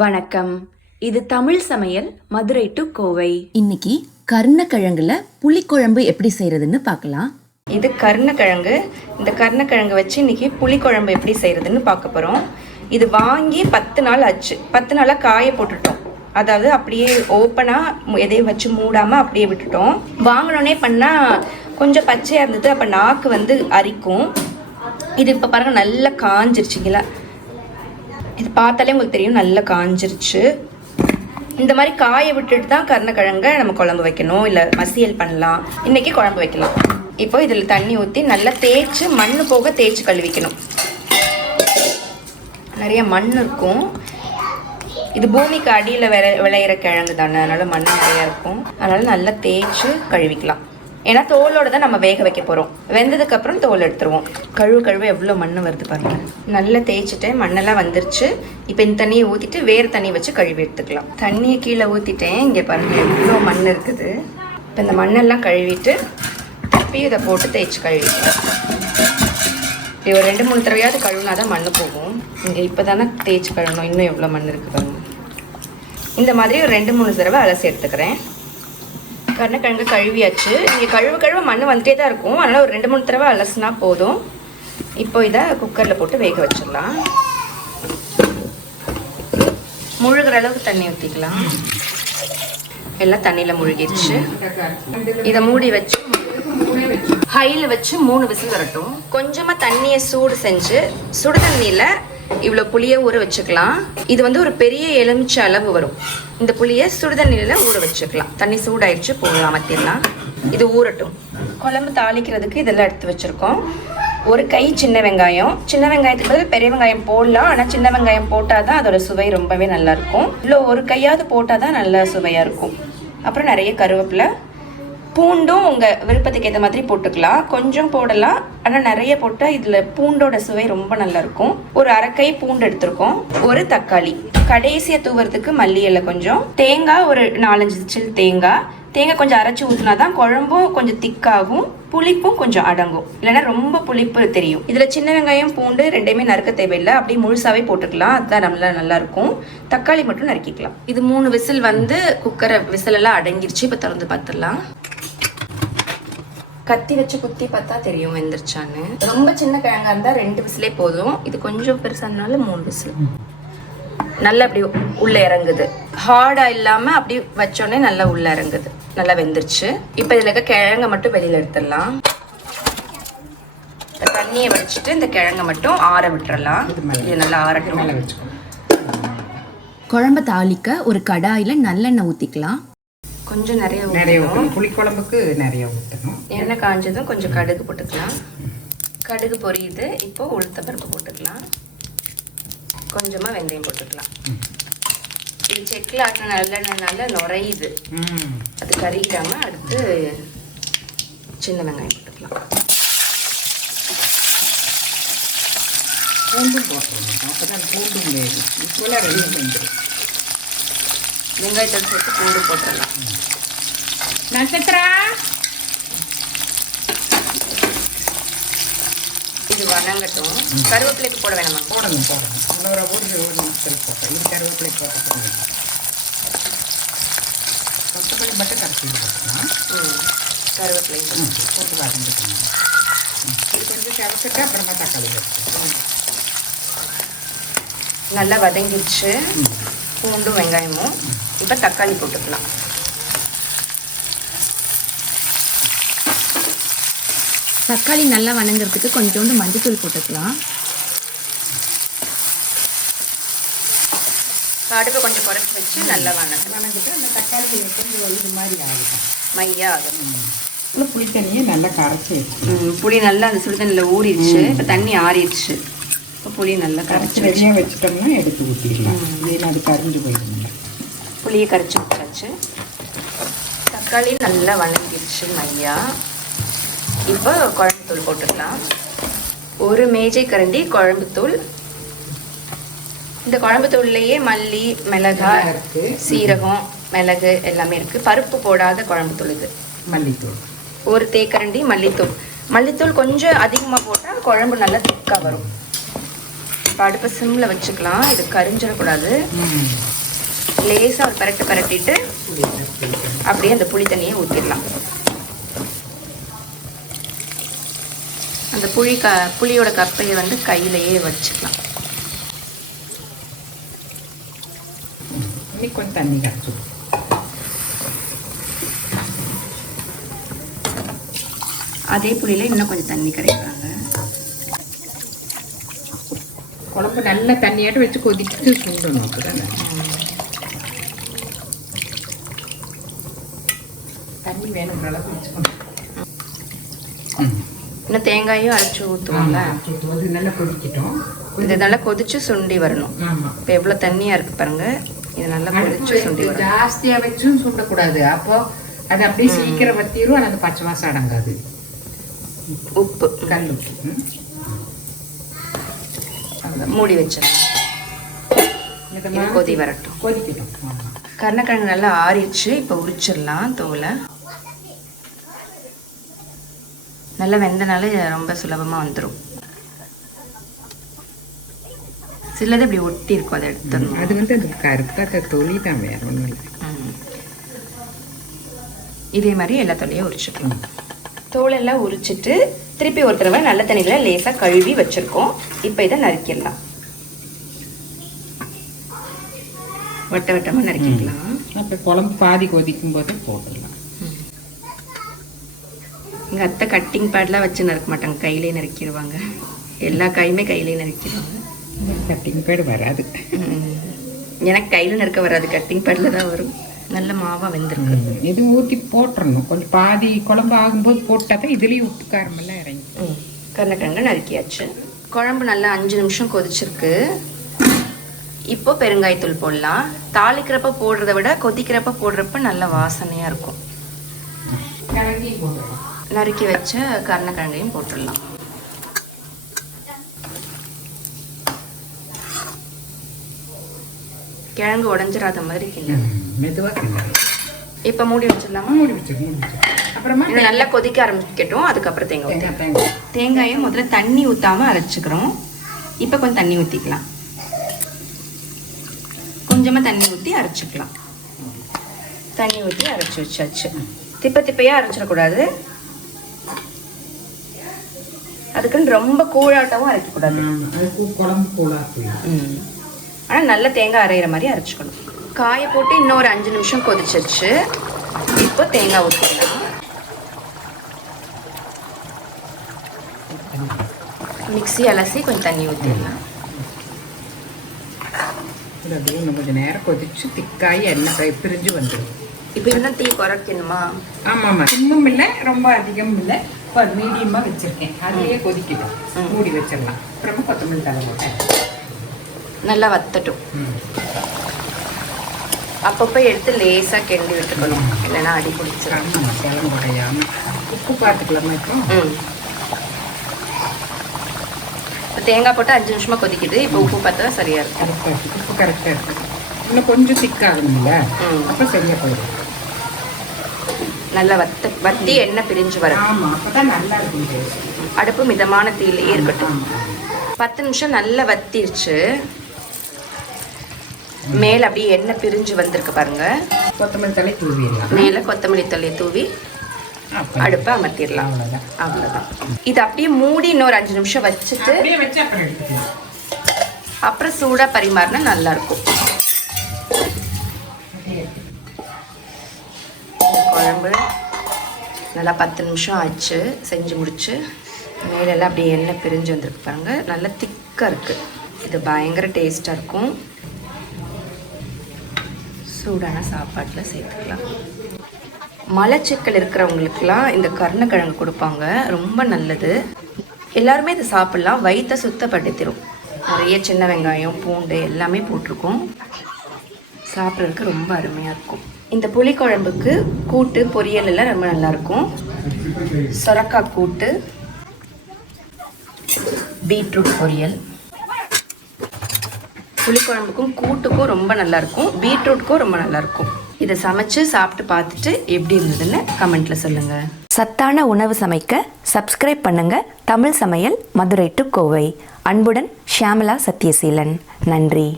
வணக்கம். இது தமிழ் சமையல் மதுரை டு கோவை. இன்னைக்கு கருணக்கிழங்குல புளிக்குழம்பு எப்படி செய்யறதுன்னு பார்க்கலாம். இது கருணக்கிழங்கு. இந்த கருணக்கிழங்கு வச்சு இன்னைக்கு புளிக்குழம்பு எப்படி செய்யறதுன்னு பார்க்க போகிறோம் இது வாங்கி பத்து நாள் ஆச்சு. பத்து நாளாக காய போட்டுட்டோம். அதாவது அப்படியே ஓப்பனாக எதையும் வச்சு மூடாமல் அப்படியே விட்டுட்டோம். வாங்கினோடனே பண்ணால் கொஞ்சம் பச்சையாக இருந்தது. அப்போ நாக்கு வந்து அரிக்கும். இது இப்போ பாருங்க நல்லா காஞ்சிருச்சுங்களா இது பார்த்தாலே உங்களுக்கு தெரியும் நல்லா காஞ்சிருச்சு. இந்த மாதிரி காய விட்டுட்டு தான் கருணக்கிழங்க நம்ம குழம்பு வைக்கணும் இல்லை மசியல் பண்ணலாம். இன்றைக்கி குழம்பு வைக்கலாம். இப்போ இதில் தண்ணி ஊற்றி நல்லா தேய்ச்சி மண் போக தேய்ச்சி கழுவிக்கணும். நிறைய மண் இருக்கும். இது பூமிக்கு அடியில் விளை விளையிற கிழங்கு தானே. அதனால் மண் நிறையா இருக்கும். அதனால் நல்லா தேய்ச்சி கழுவிக்கலாம். ஏன்னா தோலோட தான் நம்ம வேக வைக்க போகிறோம் வெந்ததுக்கப்புறம் தோல் எடுத்துருவோம். கழுவு கழுவு எவ்வளோ மண் வருது பாருங்க. நல்லா தேய்ச்சிட்டேன் மண்ணெல்லாம் வந்துருச்சு. இப்போ இந்த தண்ணியை ஊற்றிட்டு வேறு தண்ணி வச்சு கழுவி எடுத்துக்கலாம். தண்ணியை கீழே ஊற்றிட்டேன் இங்கே பாருங்க எவ்வளோ மண் இருக்குது. இப்போ இந்த மண்ணெல்லாம் கழுவிட்டு திருப்பி இதை போட்டு தேய்ச்சி கழுவிக்கலாம். இப்படி ஒரு ரெண்டு மூணு தடவையாவது கழுவுனா தான் மண் போகும். இங்கே இப்போ தானே தேய்ச்சி கழுவணும். இன்னும் எவ்வளோ மண் இருக்குது பாருங்க. இந்த மாதிரி ஒரு ரெண்டு மூணு தடவை அலசி எடுத்துக்கிறேன். கருணக்கிழங்கு கழுவியாச்சு. இங்கே கழுவு கழுவ மண் வந்துட்டே தான் இருக்கும். அதனால் ஒரு ரெண்டு மூணு தடவை அலசுனா போதும். இப்போ இதை குக்கரில் போட்டு வேக வச்சிடலாம். முழுகிற அளவுக்கு தண்ணி ஊற்றிக்கலாம் எல்லாம் தண்ணியில் முழுகிடுச்சு. இதை மூடி வச்சு ஹையில் வச்சு மூணு விசில் வரட்டும். கொஞ்சமாக தண்ணியை சூடு செஞ்சு சுடு தண்ணியில் இவ்வளோ புளியை ஊற வச்சுக்கலாம். இது வந்து ஒரு பெரிய எலுமிச்சை அளவு வரும். இந்த புளியை சுடுதண்ணில ஊற வச்சுக்கலாம். தண்ணி சூடாயிடுச்சு போடலாம் மத்தியெல்லாம் இது ஊறட்டும். குழம்பு தாளிக்கிறதுக்கு இதெல்லாம் எடுத்து வச்சுருக்கோம். ஒரு கை சின்ன வெங்காயம். சின்ன வெங்காயத்துக்கு பதில் பெரிய வெங்காயம் போடலாம். ஆனால் சின்ன வெங்காயம் போட்டால் தான் அதோட சுவை ரொம்பவே நல்லாயிருக்கும் இவ்வளோ இல்லை ஒரு கையாவது போட்டால் தான் நல்லா சுவையாக இருக்கும். அப்புறம் நிறைய கருவேப்பிலை. பூண்டும் உங்கள் விருப்பத்துக்கு ஏற்ற மாதிரி போட்டுக்கலாம். கொஞ்சம் போடலாம். ஆனால் நிறைய போட்டால் இதில் பூண்டோட சுவை ரொம்ப நல்லா இருக்கும் ஒரு அரைக்கை பூண்டு எடுத்திருக்கோம். ஒரு தக்காளி. கடைசியாக தூவறதுக்கு மல்லி இலை கொஞ்சம். தேங்காய் ஒரு நாலஞ்சு சில் தேங்காய். தேங்காய் கொஞ்சம் அரைச்சி ஊற்றினா தான் குழம்பும் கொஞ்சம் திக்காகும். புளிப்பும் கொஞ்சம் அடங்கும். இல்லைன்னா ரொம்ப புளிப்பு தெரியும். இதில் சின்ன வெங்காயம் பூண்டு ரெண்டையுமே நறுக்க தேவையில்லை. அப்படியே முழுசாகவே போட்டுக்கலாம். அதுதான் நல்லா நல்லாயிருக்கும். தக்காளி மட்டும் நறுக்கிக்கலாம். இது மூணு விசில் வந்து குக்கரை விசிலெல்லாம் அடங்கிருச்சு. இப்போ திறந்து பார்த்துடலாம். கத்தி வச்சு குத்தி பார்த்தா தெரியும் வெந்துருச்சான்னு ரொம்ப சின்ன கிழங்கா இருந்தா ரெண்டு விசிலே போதும். இது கொஞ்சம் பெருசானால மூணு விசில். நல்லா அப்படி உள்ள இறங்குது. ஹார்டா இல்லாம அப்படி வச்சோடனே நல்லா உள்ள இறங்குது. நல்லா வெந்துருச்சு. இப்போ இதுல இருக்க கிழங்க மட்டும் வெளியில எடுத்துடலாம். இந்த தண்ணியை வடிச்சிட்டு இந்த கிழங்க மட்டும் ஆற விட்டுறலாம். இது நல்லா ஆறட்டும். குழம்ப தாளிக்க ஒரு கடாயில நல்லெண்ணெய் ஊத்திக்கலாம். கொஞ்சம் நிறைய நிறைய. ஊற்றணும். புளிக்குழம்புக்கு நிறைய ஊற்றணும். எண்ணெய் காஞ்சதும் கொஞ்சம் கடுகு போட்டுக்கலாம். கடுகு பொரியுது. இப்போ உளுத்த பருப்பு போட்டுக்கலாம். கொஞ்சமாக வெந்தயம் போட்டுக்கலாம். இது செக்கில் ஆட்டின நல்லெண்ணெய்னால நுரையுது. அது கறிக்காம அடுத்து சின்ன வெங்காயம் போட்டுக்கலாம். பூண்டும் போட்டுருணும் அப்போ தான் பூண்டும் வேகும். இப்போலாம் ரெடி வந்துடும் வெங்காயத்தோடு சேர்த்து பூண்டு போட்டுடலாம். நட்சத்திரா? இது வணங்கட்டும். கருவேப்பிலைக்கு போட வேணாமா? போடணும் போடணும் இன்னொரு ஒரு ஒரு போட்டோம் இது கருவேப்பிலை போட்ட பிறகு கொத்தமல்லி மட்டும் கரைச்சி போட்டுக்கலாம் கருவேப்பிலை. போட்டு வதங்கிக்கணும். இது கொஞ்சம் கரைச்சிட்டு அப்புறமா தக்காளி நல்லா வதங்கிடுச்சு. பூண்டும் வெங்காயமும். இப்போ தக்காளி போட்டுக்கலாம். தக்காளி நல்லா வணங்குறதுக்கு கொஞ்சோண்டு மஞ்சத்தூள் போட்டுக்கலாம். அடுப்பை கொஞ்சம் குறைச்சி வச்சு நல்லா வணக்கணும் வணங்கிட்டு அந்த தக்காளி கொஞ்சம் இது மாதிரி ஆகிடும் மையா ஆகும் புளி தண்ணியை நல்லா கரைச்சி புளி நல்லா அந்த சுடுதண்ணியில் ஊறிடுச்சு. இப்போ தண்ணி ஆறிடுச்சு. இப்போ புளி நல்லா கரைச்சி வச்சு வச்சுட்டோம்னா எடுத்து ஊற்றிடலாம் இல்லைன்னா அது கரைஞ்சு போயிடும். புளியை கரைச்சி வச்சாச்சு. தக்காளி நல்லா வணங்கிடுச்சு மையா. இப்போ குழம்புத்தூள் போட்டுக்கலாம். ஒரு மேஜை கரண்டி குழம்புத்தூள் இந்த குழம்புத்தூள்லையே மல்லி மிளகாய். சீரகம் மிளகு எல்லாமே இருக்குது பருப்பு போடாத குழம்புத்தூள் இது. மல்லித்தூள். ஒரு தேக்கரண்டி மல்லித்தூள். மல்லித்தூள் கொஞ்சம் அதிகமாக போட்டால் குழம்பு நல்லா திக்காக வரும். இப்போ அடுப்பை சிம்மில் வச்சுக்கலாம். இது கரிஞ்சிடக்கூடாது. லேசாக ஒரு பரட்டு பரட்டிட்டு அப்படியே அந்த புளி தண்ணியை ஊற்றிடலாம் அந்த புளி க புளியோட கப்பையை வந்து கையிலேயே வச்சுக்கலாம். கொஞ்சம் தண்ணி கரைச்சி அதே புளியில் இன்னும் கொஞ்சம் தண்ணி கரைக்கிறாங்க குழம்பு நல்ல தண்ணியாட்ட வச்சு கொதிச்சு சுண்டணும் அப்படிதானே வேணுங்கிற அளவுக்கு வச்சுக்கணும் இன்னும் தேங்காயும் அரைச்சி ஊற்றுவாங்க அது நல்லா கொதிக்கட்டும். இது நல்லா கொதிச்சு சுண்டி வரணும். இப்போ எவ்வளோ தண்ணியாக இருக்கு பாருங்க. இது நல்லா கொதிச்சு சுண்டி வரணும். ஜாஸ்தியாக வச்சும் சுண்டக்கூடாது. அப்போ அது அப்படியே சீக்கிரம் வத்திரும் அந்த பச்சை வாசம் அடங்காது. உப்பு. கல் உப்பு. மூடி வச்சிடலாம். கொதி வரட்டும். கொதிக்கட்டும். கருணக்கிழங்கு நல்லா ஆறிடுச்சு. இப்போ உரிச்சிடலாம் தோலை. நல்லா வெந்தனால ரொம்ப சுலபமாக வந்துடும் சிலது இப்படி ஒட்டி இருக்கும் அதை எடுத்துடணும். அது வந்து அது கருப்பாக்க தொலி தான் வேற ஒன்றும் இல்லை. இதே மாதிரி எல்லா தோலையும் உரிச்சுக்கலாம் தோலெல்லாம் உரிச்சிட்டு திருப்பி ஒரு தடவை நல்ல தண்ணியில் லேசாக கழுவி வச்சுருக்கோம். இப்போ இதை நறுக்கிடலாம். வட்ட வட்டமாக நறுக்கிக்கலாம். அப்போ குழம்பு பாதி கொதிக்கும் போதே போட்டுடலாம். எங்கள் அத்தை கட்டிங் பேட்லாம் வச்சு நறுக்க மாட்டாங்க. கையிலே நறுக்கிடுவாங்க எல்லா காயுமே கையிலே நறுக்கிடுவாங்க கட்டிங் பேடு வராது. எனக்கு கையில் நறுக்க வராது. கட்டிங் பேடில் தான் வரும். நல்ல மாவாக வெந்திருக்கு. இது ஊற்றி போட்டுறணும். கொஞ்சம் பாதி குழம்பு ஆகும்போது போட்டால் தான் இதுலேயும் உப்பு காரமெல்லாம் இறங்கி. கருணக்கிழங்கு நறுக்கியாச்சு. குழம்பு நல்லா அஞ்சு நிமிஷம் கொதிச்சிருக்கு. இப்போ பெருங்காயத்தூள் போடலாம். தாளிக்கிறப்ப போடுறத விட கொதிக்கிறப்ப போடுறப்ப நல்ல வாசனையாக இருக்கும். கிழங்கி போட்டுடலாம் நறுக்கி வச்ச கருணக்கிழங்கையும் போட்டுடலாம். கிழங்கு உடஞ்சிராத மாதிரி கிண்டணும் மெதுவாக கிண்டணும் இப்போ மூடி வச்சிடலாமா? மூடி வச்சிரு அப்புறமா இது நல்லா கொதிக்க ஆரம்பிக்கட்டும் அதுக்கப்புறம் தேங்காய் தேங்காய் தேங்காய். தேங்காயை முதல்ல தண்ணி ஊற்றாம அரைச்சிக்கிறோம். இப்போ கொஞ்சம் தண்ணி ஊற்றிக்கலாம் கொஞ்சமாக தண்ணி ஊற்றி அரைச்சிக்கலாம். தண்ணி ஊற்றி அரைச்சி வச்சாச்சு. திப்ப திப்பையாக அரைச்சிடக்கூடாது. அதுக்குன்னு ரொம்ப கூழாட்டமும் அரைக்கக்கூடாது. ஆனால் நல்ல தேங்காய் அரைகிற மாதிரி அரைச்சிக்கணும். காயை போட்டு இன்னும் ஒரு அஞ்சு நிமிஷம் கொதிச்சிருச்சு. இப்போ தேங்காய் ஊற்றிக்கலாம் மிக்ஸி அலசி கொஞ்சம் தண்ணி ஊற்றிடலாம் அப்படியே இன்னும் கொஞ்சம் நேரம் கொதிச்சு திக்காய் எண்ணெய் பிரி- பிரிஞ்சு வந்துடும் இப்போ இன்னும் தீ குறைக்கணுமா ஆமாம் ஆமாம். இன்னும் இல்லை ரொம்ப அதிகம் இல்லை. இப்போ மீடியமாக வச்சுருக்கேன். அதுலேயே கொதிக்கணும் மூடி வச்சிடலாம். அப்புறமா கொத்தமல்லி தலை போட்டேன். நல்லா வத்தட்டும். அப்பப்போ எடுத்து லேசாக கிண்டி விட்டுக்கணும். இல்லைன்னா அடி பிடிச்சிடும் ஆமாம் கிழங்கு உடையாம. உப்பு பார்த்துக்கலாமா இப்போ? இப்போ தேங்காய் போட்டு அஞ்சு நிமிஷமாக கொதிக்குது. இப்போ உப்பு பார்த்தா சரியாக இருக்கும் உப்பு கரெக்டாக இருக்குது இன்னும் கொஞ்சம் திக்காகணும்ல. அப்போ சரியாக போயிடும். நல்லா வத்த வத்தி எண்ணெய் பிரிஞ்சு வரும். அடுப்பு மிதமான தீயிலேயே இருக்கட்டும். பத்து நிமிஷம் நல்லா வத்திருச்சு. மேலே அப்படியே எண்ணெய் பிரிஞ்சு வந்திருக்கு பாருங்க. கொத்தமல்லி தலை தூவிடலாம். மேலே கொத்தமல்லி தழையை தூவி அடுப்பை அமர்த்திடலாம். அவ்வளோதான் இது அப்படியே மூடி இன்னொரு அஞ்சு நிமிஷம் வச்சுட்டு அப்புறம் சூடாக பரிமாறினா நல்லா இருக்கும் அப்படியே இந்த குழம்பு. நல்லா பத்து நிமிஷம் ஆச்சு செஞ்சு முடிச்சு. மேலெல்லாம் அப்படியே எண்ணெய் பிரிஞ்சு வந்திருக்கு பாருங்க. நல்லா திக்காக இருக்குது இது பயங்கர டேஸ்ட்டாக இருக்கும். சூடான சாப்பாட்டில் சேர்த்துக்கலாம். மலச்சிக்கல் இருக்கிறவங்களுக்குலாம் இந்த கருணக்கிழங்கு கொடுப்பாங்க. ரொம்ப நல்லது. எல்லாருமே இதை சாப்பிட்லாம். வயிற்றை சுத்தப்படுத்திடும் நிறைய சின்ன வெங்காயம் பூண்டு எல்லாமே போட்டிருக்கோம். சாப்பிட்றதுக்கு ரொம்ப அருமையாக இருக்கும். இந்த புளிக்குழம்புக்கு கூட்டு பொரியல் எல்லாம் ரொம்ப நல்லாயிருக்கும். சொரக்காய் கூட்டு பீட்ரூட் பொரியல். புளிக்குழம்புக்கும் கூட்டுக்கும் ரொம்ப நல்லாயிருக்கும். பீட்ரூட்க்கும் ரொம்ப நல்லா இருக்கும் இதை சமைச்சு சாப்பிட்டு பார்த்துட்டு எப்படி இருந்ததுன்னு கமெண்ட்டில் சொல்லுங்கள் சத்தான உணவு சமைக்க சப்ஸ்கிரைப் பண்ணுங்க. தமிழ் சமையல் மதுரை டு கோவை. அன்புடன் ஷியாமலா சத்யசீலன். நன்றி.